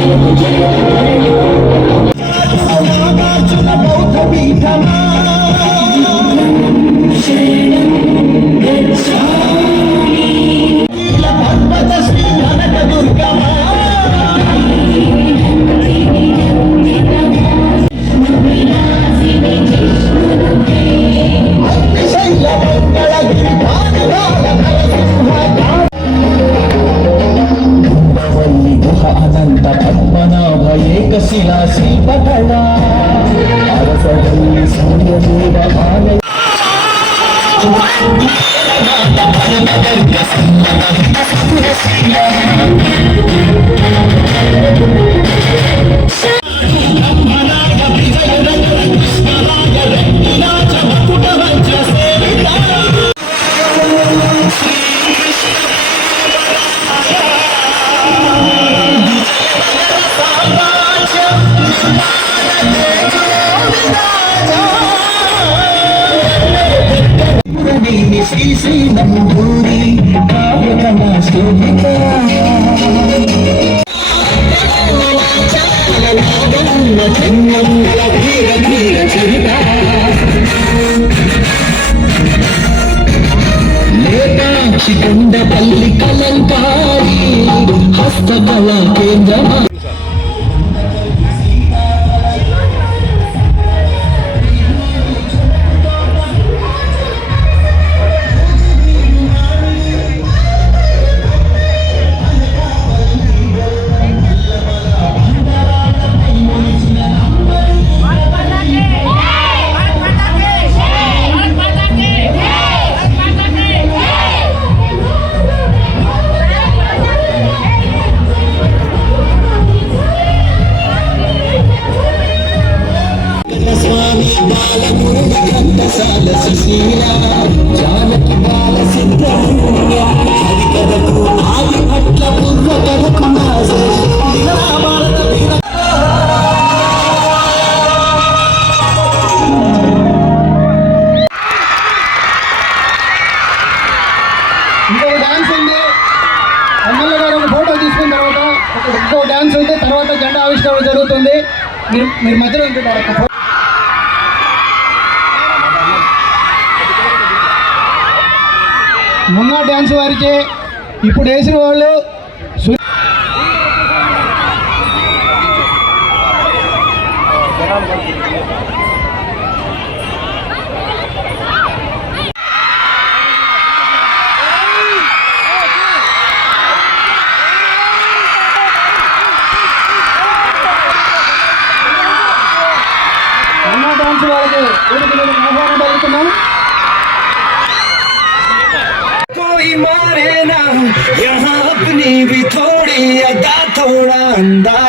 Thank you. పురనేమి లేకాక్షి తల్లి కలంకారి హస్తకళ కేంద్రమా? సుశీల జానకి బాల సిద్ధమూర్య హరికథకు ఆది పట్ల పూర్వ కథకు ఫోటో తీసుకున్న తర్వాత ఒక- డాన్స్ ఉంది. తర్వాత జెండా ఆవిష్కరణ జరుగుతుంది. మీరు మీరు మధ్యలో ఉంటున్నారు ఒక ఫోటో మున్నా డ్యాన్స్ వారికి ఇప్పుడు వేసిన వాళ్ళు డ్యాన్స్ వారికి ఆహ్వానం జరుగుతున్నాం भी थोड़ी अदा थोड़ा अंदाज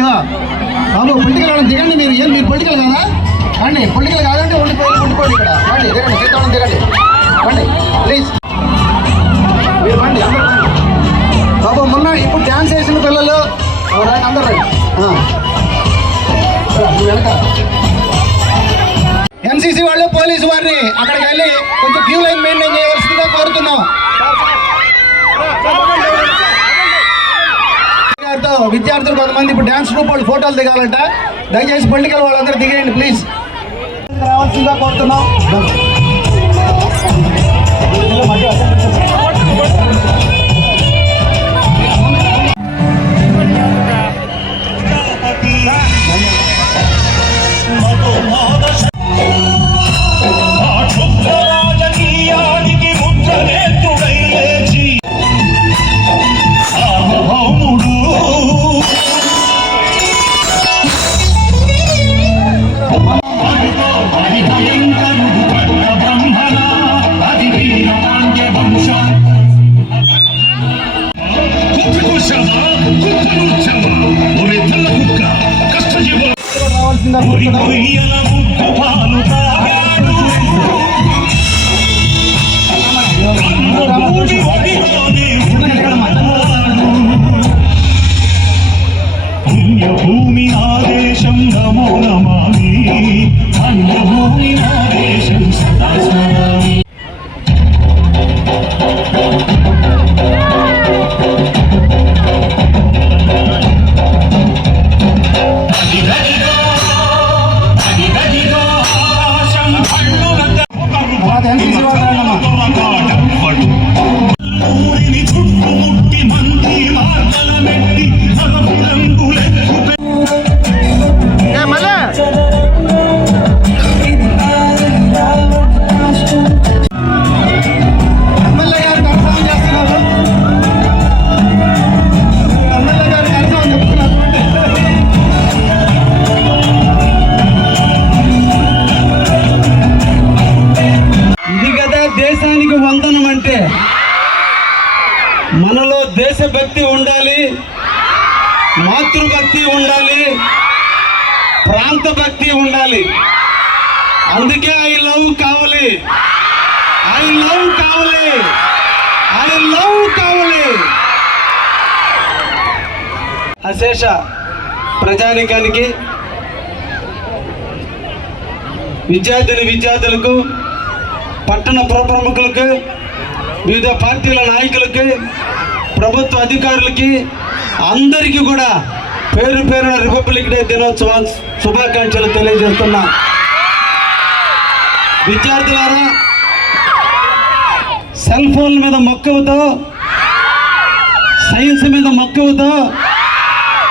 ఇదిగో బాబు పొలిటికల్ వాళ్ళని దిగండి మీరు. ఏం మీరు పొలిటికల్ కాదా? అండి పొలిటికల్ కాదంటే ఉండిపోయి ఉండిపోండి ఇక్కడ. రండి దిగండి. సీతావళం దిగండి. రండి ప్లీజ్ మీరు రండి అందరూ బాబు మొన్న ఇప్పుడు డ్యాన్స్ వేసిన పిల్లలు ఓ రండి అందరూ రండి. వెనక ఎన్సీసీ వాళ్ళు పోలీసు వారిని అక్కడికి వెళ్ళి కొంచెం క్యూ లైన్ మెయింటైన్ చేయవలసిందిగా కోరుతున్నాం గారితో విద్యార్థులు కొంతమంది ఇప్పుడు డ్యాన్స్ గ్రూప్ వాళ్ళు ఫోటోలు దిగాలంట. దయచేసి పొలిటికల్ వాళ్ళందరూ దిగేయండి ప్లీజ్. రావాల్సిందిగా కోరుతున్నాం. రావాల్సిందిగా కోరుతున్నాం కలిగి ఉండాలి. అందుకే ఐ లవ్ కావాలి. ఐ లవ్ కావాలి. ఐ లవ్ కావాలి. అశేష ప్రజానికానికి విద్యార్థిని విద్యార్థులకు పట్టణ ప్రముఖులకు వివిధ పార్టీల నాయకులకి ప్రభుత్వ అధికారులకి అందరికీ కూడా పేరు పేరున రిపబ్లిక్ డే దినోత్సవ శుభాకాంక్షలు తెలియజేస్తున్నా విద్యార్థులారా సెల్ ఫోన్ల మీద మక్కువతో సైన్స్ మీద మక్కువతో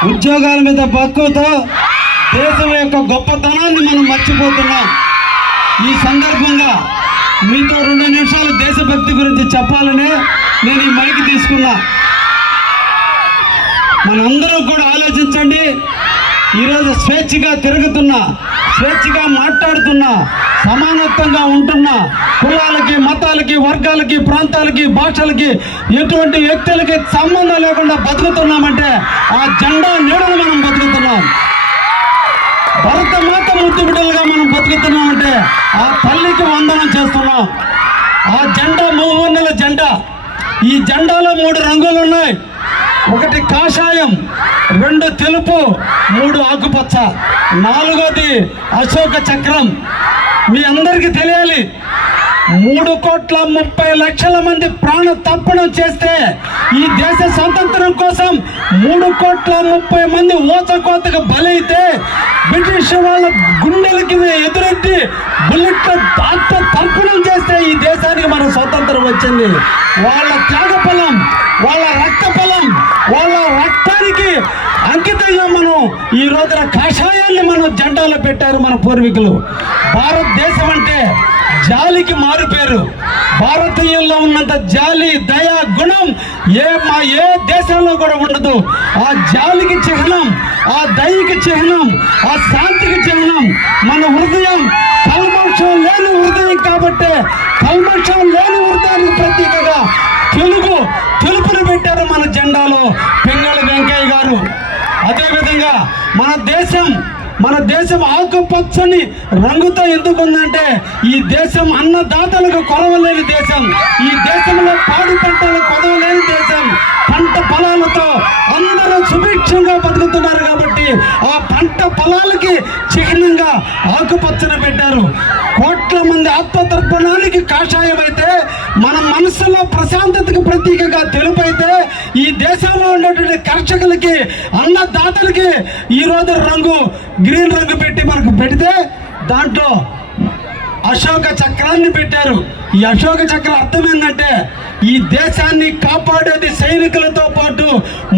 ఉద్యోగాల మీద మక్కువతో దేశం యొక్క గొప్పతనాన్ని మనం మర్చిపోతున్నాం. ఈ సందర్భంగా మీతో రెండు నిమిషాలు దేశభక్తి గురించి చెప్పాలని నేను ఈ మైకి తీసుకున్నా. మనందరూ కూడా ఆలోచించండి. ఈరోజు స్వేచ్ఛగా తిరుగుతున్నా స్వేచ్ఛగా మాట్లాడుతున్నా సమానత్వంగా ఉంటున్నా కులాలకి మతాలకి వర్గాలకి ప్రాంతాలకి భాషలకి ఎటువంటి వ్యక్తులకి సంబంధం లేకుండా బతుకుతున్నామంటే ఆ జెండా నీడను మనం బతుకుతున్నాం. భరత మాత ముద్దు బిడ్డలుగా మనం బతుకుతున్నామంటే ఆ తల్లికి వందనం చేస్తున్నాం. ఆ జెండా మూవన్నెల జెండా. ఈ జెండాలో మూడు రంగులు ఉన్నాయి. ఒకటి కాషాయం రెండు తెలుపు మూడు ఆకుపచ్చ నాలుగోది అశోక చక్రం. మీ అందరికీ తెలియాలి మూడు కోట్ల ముప్పై లక్షల మంది ప్రాణ తప్పడం చేస్తే ఈ దేశ స్వాతంత్రం కోసం మూడు కోట్ల ముప్పై మంది ఊచకోతకు బలైతే బ్రిటిష్ వాళ్ళ గుండెలకి ఎదురెట్టి బుల్లెట్ల ఆత్మ తర్పణం చేస్తే ఈ దేశానికి మన స్వాతంత్రం వచ్చింది. వాళ్ళ త్యాగ ఫలం వాళ్ళ రక్త ఫలం వాళ్ళ రక్తానికి అంకితంగా మనం ఈ రోజున కాషాయాన్ని మనం జెండాలో పెట్టారు మన పూర్వీకులు. భారతదేశం అంటే జాలికి మారిపోయారు భారతీయుల్లో ఉన్నంత జాలి దయ గుణం ఏ మా ఏ దేశంలో కూడా ఉండదు. ఆ జాలికి చిహ్నం ఆ దయకి చిహ్నం ఆ శాంతికి చిహ్నం. మన హృదయం కల్మషం లేని హృదయం కాబట్టి కల్మషం లేని హృదయానికి ప్రతీకగా తెలుగు తెలుపును పెట్టారు మన జెండాలో పింగళ వెంకయ్య గారు అదేవిధంగా మన దేశం మన దేశం ఆకుపచ్చని రంగుతో ఎందుకు ఉందంటే ఈ దేశం అన్నదాతలకు కొరవలేని దేశం. ఈ దేశంలో పాడి పంటలు కొదవలేని దేశం. పంట పొలాలతో అందరూ సుభిక్షంగా బతుకుతున్నారు కాబట్టి ఆ పంట పొలాలకి చిహ్నంగా ఆకుపచ్చని పెట్టారు. కోట్ల మంది ఆత్మతర్పణానికి కాషాయం అయితే మన మనసులో ప్రశాంతతకు ప్రతీకగా తెలుపు అయితే ఈ దేశంలో ఉండే రక్షకులకి అన్నదాతలకి ఈ రోజు రంగు గ్రీన్ రంగు పెట్టి మనకు పెడితే దాంట్లో అశోక చక్రాన్ని పెట్టారు. ఈ అశోక చక్రం అర్థం ఏంటంటే ఈ దేశాన్ని కాపాడేది సైనికులతో పాటు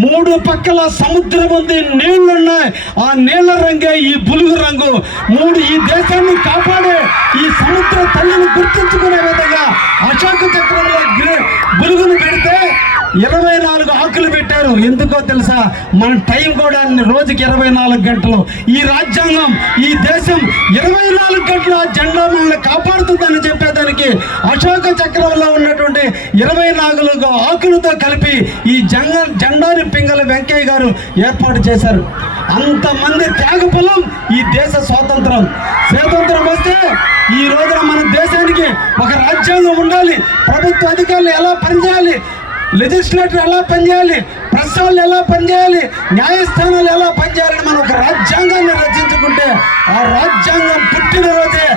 మూడు పక్కల సముద్రం ఉంది నీళ్ళున్నాయి. ఆ నీళ్ళ రంగే ఈ బులుగు రంగు. మూడు ఈ దేశాన్ని కాపాడే ఈ సముద్ర తల్లిని గుర్తించుకునే విధంగా అశోక చక్రంలో బులుగును పెడితే ఇరవై నాలుగు ఆకులు పెట్టారు. ఎందుకో తెలుసా? మన టైం కూడా రోజుకి ఇరవై నాలుగు గంటలు. ఈ రాజ్యాంగం ఈ దేశం ఇరవై నాలుగు గంటల జెండా మనల్ని కాపాడుతుందని చెప్పేదానికి అశోక చక్రంలో ఉన్నటువంటి ఇరవై నాలుగు ఆకులతో కలిపి ఈ జంగ జెండాని పింగళ వెంకయ్య గారు ఏర్పాటు చేశారు. అంతమంది త్యాగ ఫలం ఈ దేశ స్వాతంత్రం. స్వాతంత్రం వస్తే ఈ రోజున మన దేశానికి ఒక రాజ్యాంగం ఉండాలి. ప్రభుత్వ అధికారులు ఎలా పనిచేయాలి? లెజిస్లేటర్ ఎలా పనిచేయాలి? ప్రెస్ ఎలా పనిచేయాలి? న్యాయస్థానాలు ఎలా పనిచేయాలని మనం ఒక రాజ్యాంగాన్ని రచించుకుంటే ఆ రాజ్యాంగం పుట్టినరోజే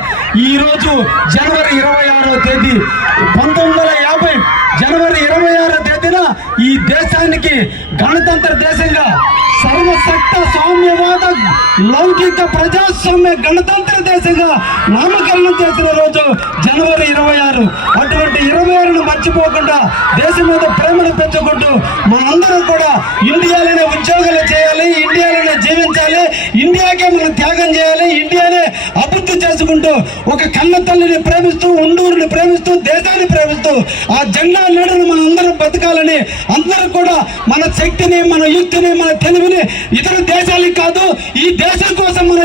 ఈరోజు జనవరి ఇరవై ఆరో తేదీ. పంతొమ్మిది వందల యాభై జనవరి ఇరవై ఆరో తేదీన ఈ దేశానికి గణతంత్ర దేశంగా సర్వశక్త సామ్యవాద లౌకిక ప్రజాస్వామ్య గణతంత్ర దేశంగా నామకరణం చేసిన రోజు జనవరి ఇరవై ఆరు. అటువంటి ఇరవై ఆరును మర్చిపోకుండా దేశం మీద ప్రేమను పెంచుకుంటూ మనందరం కూడా ఇండియాలోనే ఉద్యోగాలు చేయాలి ఇండియాలోనే జీవించాలి ఇండియాకే మనం త్యాగం చేయాలి ఇండియానే అభివృద్ధి చేసుకుంటూ ఒక కన్న తల్లిని ప్రేమిస్తూ ఉండూరుని ప్రేమిస్తూ దేశాన్ని ప్రేమిస్తూ ఆ జెండా నీడను మనం అందరం బతకాలని అందరూ కూడా మన శక్తిని మన యుక్తిని మన తెలివిని ఇతర దేశాలకి కాదు ఈ దేశం కోసం మన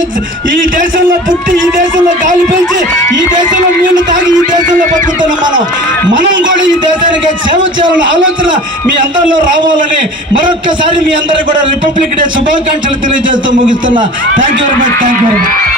ఈ దేశంలో పుట్టి ఈ దేశంలో గాలి పెంచి ఈ దేశంలో నీళ్ళు తాగి ఈ దేశంలో బతుకుతున్నాం మనం. మనం కూడా ఈ దేశానికి సేవ చేయాలని ఆలోచన మీ అందరిలో రావాలని మరొక్కసారి మీ అందరికీ కూడా రిపబ్లిక్ డే శుభాకాంక్షలు తెలియజేస్తూ ముగిస్తున్నా. Thank you very much thank you very much